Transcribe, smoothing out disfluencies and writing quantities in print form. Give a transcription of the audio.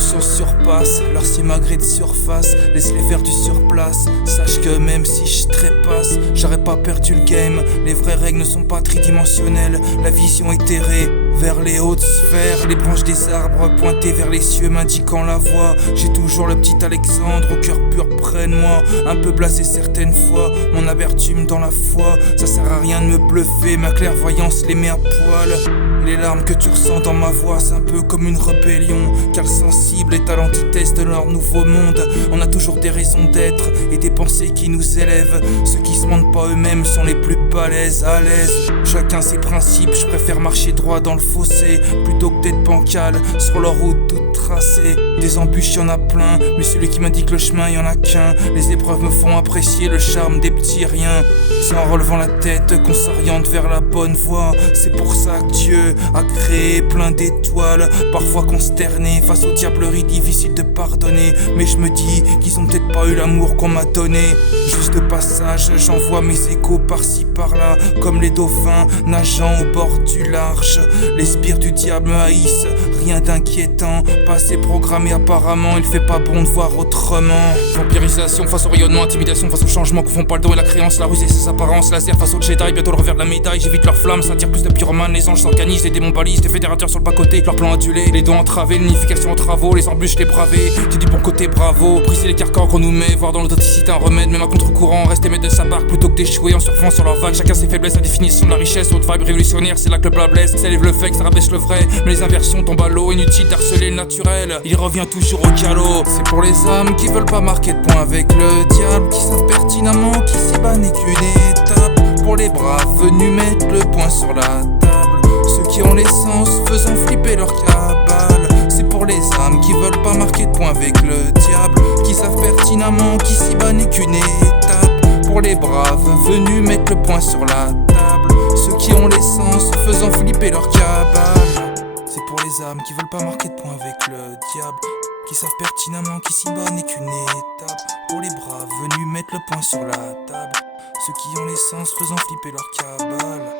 conscience surpasse leur simagrée de surface. Laisse-les faire du surplace. Sache que même si je trépasse, j'aurais pas perdu le game. Les vraies règles ne sont pas tridimensionnelles. La vision est terrée vers les hautes sphères. Les branches des arbres pointées vers les cieux m'indiquant la voie. J'ai toujours le petit Alexandre au cœur pur près de moi. Un peu blasé certaines fois, mon amertume dans la foi. Ça sert à rien de me bluffer, ma clairvoyance les met à poil. Les larmes que tu ressens dans ma voix, c'est un peu comme une rébellion. Car le sensible est à l'antithèse de leur nouveau monde. On a toujours des raisons d'être et des pensées qui nous élèvent. Ceux qui se mentent pas eux-mêmes sont les plus balèzes, à l'aise. Chacun ses principes, je préfère marcher droit dans le fossé plutôt que d'être bancal sur leur route toute tracée. Des embûches y'en a plein, mais celui qui m'indique le chemin y'en a qu'un. Les épreuves me font apprécier le charme des petits riens. C'est en relevant la tête qu'on s'oriente vers la bonne voie. C'est pour ça que Dieu a créé plein d'étoiles, parfois consterné face aux diableries difficiles de pardonner. Mais je me dis qu'ils ont peut-être pas eu l'amour qu'on m'a donné. Juste de passage, j'envoie mes échos par-ci par-là, comme les dauphins nageant au bord du large. Les sbires du diable me haïssent, rien d'inquiétant, pas assez programmé apparemment, il fait pas bon de voir autrement. Vampirisation face au rayonnement, intimidation face au changement, confond pas le don et la créance, la ruse et ses apparences, laser face au Jedi, bientôt le revers de la médaille, j'évite leurs flammes, ça tire plus de pyromanes, les anges s'organisent, les démons balisent, des fédérateurs sur le bas-côté, leur plan adulé, les dons entravés, l'unification en travaux, les embûches, les bravés, j'ai du bon côté bravo, briser les carcans qu'on nous met, voir dans l'authenticité un remède, même à contre-courant, rester maître de sa barque plutôt que d'échouer en surfant sur leur vague, chacun ses faiblesses, la définition de la richesse, haute vibe révolutionnaire, c'est là que le blas blesse, ça lève le fake, ça rabaisse le vrai, mais les inversions tombent à l'eau, inutile d'harceler le naturel, il revient toujours au galop. C'est pour les âmes qui veulent pas marquer de points avec le diable, qui savent pertinemment qu'ici-bas n'est qu'une étape, pour les braves venus mettre le point sur la table, ceux qui ont l'essence faisant flipper leur cabale. C'est pour les âmes qui veulent pas marquer de points avec le diable, qui savent pertinemment qu'ici-bas n'est qu'une étape, pour les braves venus mettre le point sur la table, ceux qui ont l'essence faisant flipper leur cabale. C'est pour les âmes qui veulent pas marquer de points avec le diable, qui savent pertinemment qu'ici-bas n'est qu'une étape, pour les braves venus mettre le point sur la table, ceux qui ont l'essence faisant flipper leur cabale.